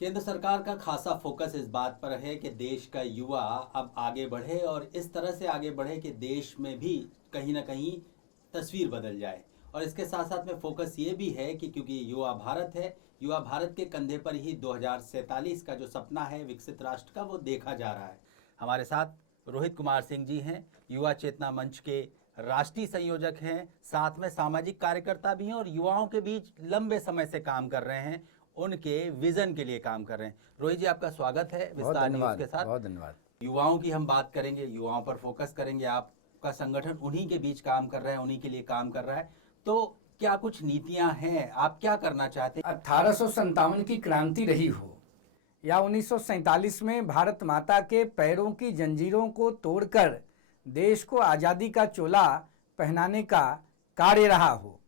केंद्र सरकार का खासा फोकस इस बात पर है कि देश का युवा अब आगे बढ़े और इस तरह से आगे बढ़े कि देश में भी कहीं ना कहीं तस्वीर बदल जाए। और इसके साथ साथ में फोकस ये भी है कि क्योंकि युवा भारत है, युवा भारत के कंधे पर ही 2047 का जो सपना है विकसित राष्ट्र का, वो देखा जा रहा है। हमारे साथ रोहित कुमार सिंह जी हैं, युवा चेतना मंच के राष्ट्रीय संयोजक हैं, साथ में सामाजिक कार्यकर्ता भी हैं और युवाओं के बीच लंबे समय से काम कर रहे हैं, उनके विजन के लिए काम कर रहे हैं। रोहित जी, आपका स्वागत है विस्तार न्यूज़ के साथ। बहुत धन्यवाद। युवाओं की हम बात करेंगे, युवाओं पर फोकस करेंगे। आपका संगठन उन्हीं के बीच काम कर रहा है, उन्हीं के लिए काम कर रहा है, तो क्या कुछ नीतियां हैं, आप क्या करना चाहते हैं? 1857 की क्रांति रही हो या 1947 में भारत माता के पैरों की जंजीरों को तोड़कर देश को आज़ादी का चोला पहनाने का कार्य रहा हो,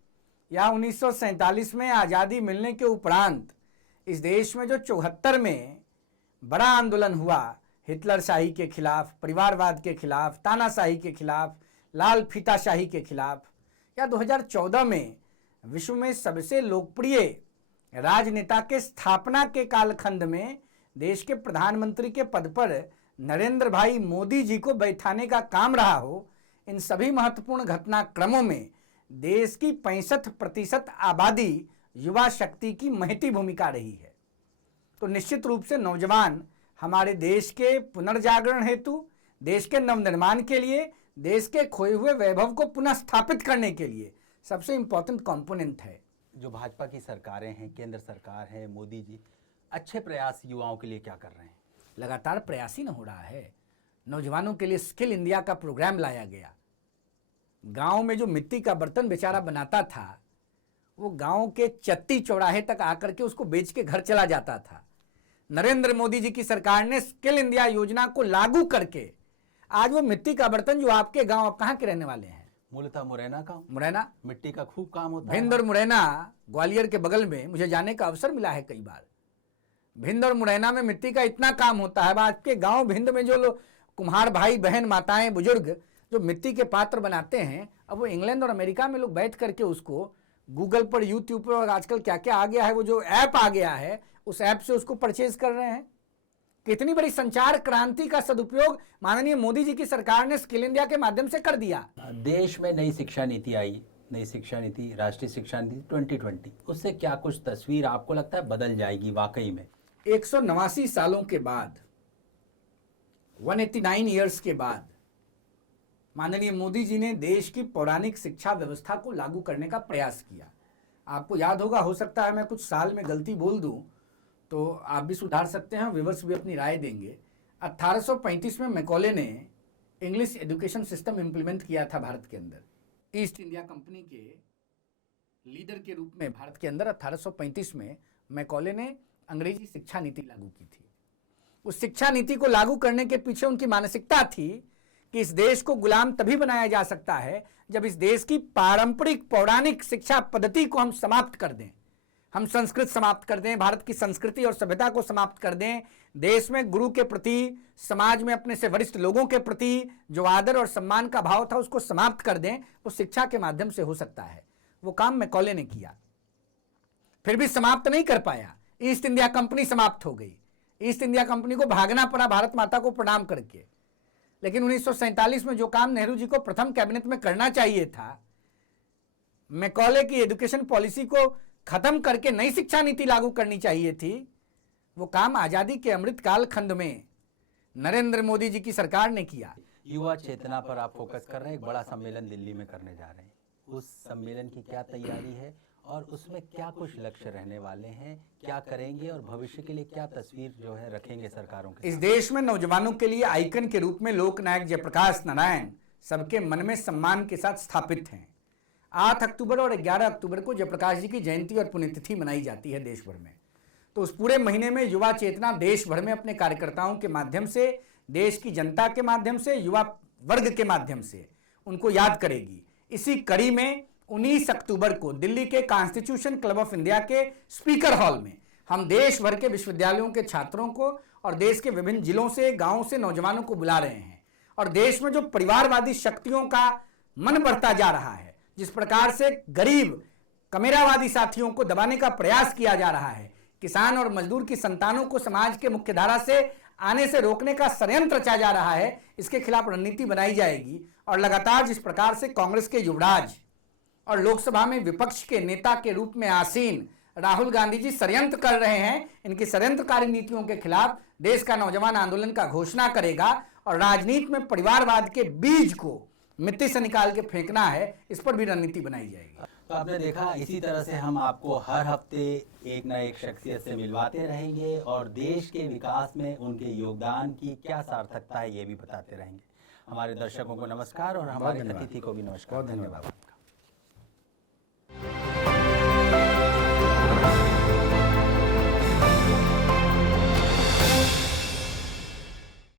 या 1947 में आज़ादी मिलने के उपरांत इस देश में जो 74 में बड़ा आंदोलन हुआ, हिटलर शाही के खिलाफ, परिवारवाद के खिलाफ, तानाशाही के खिलाफ, लाल फीताशाही के खिलाफ, या 2014 में विश्व में सबसे लोकप्रिय राजनेता के स्थापना के कालखंड में देश के प्रधानमंत्री के पद पर नरेंद्र भाई मोदी जी को बैठाने का काम रहा हो, इन सभी महत्वपूर्ण घटनाक्रमों में देश की 65% आबादी युवा शक्ति की महती भूमिका रही है। तो निश्चित रूप से नौजवान हमारे देश के पुनर्जागरण हेतु, देश के नवनिर्माण के लिए, देश के खोए हुए वैभव को पुनः स्थापित करने के लिए सबसे इंपॉर्टेंट कंपोनेंट है। जो भाजपा की सरकारें हैं, केंद्र सरकार है, मोदी जी अच्छे प्रयास युवाओं के लिए क्या कर रहे हैं? लगातार प्रयास ही न हो रहा है। नौजवानों के लिए स्किल इंडिया का प्रोग्राम लाया गया। गांव में जो मिट्टी का बर्तन बेचारा बनाता था, वो गांव के चत्ती चौराहे तक आकर के उसको बेच के घर चला जाता था। नरेंद्र मोदी जी की सरकार ने स्किल इंडिया योजना को लागू करके आज वो मिट्टी का बर्तन, जो आपके गांव, आप कहाँ के रहने वाले हैं? मूलतः मुरैना का। मुरैना मिट्टी का खूब काम होता है। भिंड और मुरैना ग्वालियर के बगल में मुझे जाने का अवसर मिला है कई बार। भिंड और मुरैना में मिट्टी का इतना काम होता है। आपके गांव भिंड में जो लोग कुम्हार भाई बहन माताएं बुजुर्ग जो मिट्टी के पात्र बनाते हैं, अब वो इंग्लैंड और अमेरिका में लोग बैठ करके उसको गूगल पर, यूट्यूब पर, और आजकल क्या क्या आ गया है, वो जो ऐप आ गया है, उस ऐप से उसको परचेज कर रहे हैं। कितनी बड़ी संचार क्रांति का सदुपयोग माननीय मोदी जी की सरकार ने स्किल इंडिया के माध्यम से कर दिया। देश में नई शिक्षा नीति आई, नई शिक्षा नीति, राष्ट्रीय शिक्षा नीति 2020, उससे क्या कुछ तस्वीर आपको लगता है बदल जाएगी वाकई में? 189 सालों के बाद, 189 ईयर्स के बाद माननीय मोदी जी ने देश की पौराणिक शिक्षा व्यवस्था को लागू करने का प्रयास किया। आपको याद होगा, हो सकता है मैं कुछ साल में गलती बोल दूं तो आप भी सुधार सकते हैं, व्यूअर्स भी अपनी राय देंगे। 1835 में मैकॉले ने इंग्लिश एजुकेशन सिस्टम इंप्लीमेंट किया था भारत के अंदर। ईस्ट इंडिया कंपनी के लीडर के रूप में भारत के अंदर 1835 में मैकॉले ने अंग्रेजी शिक्षा नीति लागू की थी। उस शिक्षा नीति को लागू करने के पीछे उनकी मानसिकता थी कि इस देश को गुलाम तभी बनाया जा सकता है जब इस देश की पारंपरिक पौराणिक शिक्षा पद्धति को हम समाप्त कर दें, हम संस्कृत समाप्त कर दें, भारत की संस्कृति और सभ्यता को समाप्त कर दें। देश में गुरु के प्रति, समाज में अपने से वरिष्ठ लोगों के प्रति जो आदर और सम्मान का भाव था उसको समाप्त कर दें। वो शिक्षा के माध्यम से हो सकता है। वो काम मैकॉले ने किया, फिर भी समाप्त नहीं कर पाया। ईस्ट इंडिया कंपनी समाप्त हो गई। ईस्ट इंडिया कंपनी को भागना पड़ा भारत माता को प्रणाम करके। लेकिन 1947 में जो काम नेहरू जी को प्रथम कैबिनेट में करना चाहिए था, मैकॉले की एजुकेशन पॉलिसी को खत्म करके नई शिक्षा नीति लागू करनी चाहिए थी, वो काम आजादी के अमृत काल खंड में नरेंद्र मोदी जी की सरकार ने किया। युवा चेतना पर आप फोकस कर रहे हैं, एक बड़ा सम्मेलन दिल्ली में करने जा रहे हैं। उस सम्मेलन की क्या तैयारी है और उसमें क्या कुछ लक्ष्य रहने वाले हैं, क्या करेंगे और भविष्य के लिए क्या तस्वीर जो है रखेंगे सरकारों के? इस देश में नौजवानों के लिए आइकन के रूप में लोकनायक जयप्रकाश नारायण सबके मन में सम्मान के साथ स्थापित हैं। 8 अक्टूबर और 11 अक्टूबर को जयप्रकाश जी की जयंती और पुण्यतिथि मनाई जाती है देश भर में। तो उस पूरे महीने में युवा चेतना देश भर में अपने कार्यकर्ताओं के माध्यम से, देश की जनता के माध्यम से, युवा वर्ग के माध्यम से उनको याद करेगी। इसी कड़ी में 19 अक्टूबर को दिल्ली के कॉन्स्टिट्यूशन क्लब ऑफ इंडिया के स्पीकर हॉल में हम देश भर के विश्वविद्यालयों के छात्रों को और देश के विभिन्न जिलों से, गांवों से नौजवानों को बुला रहे हैं। और देश में जो परिवारवादी शक्तियों का मन बढ़ता जा रहा है, जिस प्रकार से गरीब कमेरावादी साथियों को दबाने का प्रयास किया जा रहा है, किसान और मजदूर की संतानों को समाज के मुख्यधारा से आने से रोकने का षड्यंत्र रचा जा रहा है, इसके खिलाफ रणनीति बनाई जाएगी। और लगातार जिस प्रकार से कांग्रेस के युवराज और लोकसभा में विपक्ष के नेता के रूप में आसीन राहुल गांधी जी षड्यंत्र कर रहे हैं, इनकी षड्यंत्रकारी नीतियों के खिलाफ देश का नौजवान आंदोलन का घोषणा करेगा और राजनीति में परिवारवाद के बीज को मिट्टी से निकाल के फेंकना है, इस पर भी रणनीति बनाई जाएगी। तो आपने देखा, इसी तरह से हम आपको हर हफ्ते एक न एक शख्सियत से मिलवाते रहेंगे और देश के विकास में उनके योगदान की क्या सार्थकता है ये भी बताते रहेंगे। हमारे दर्शकों को नमस्कार और हमारे अतिथि को भी नमस्कार। बहुत धन्यवाद आपका।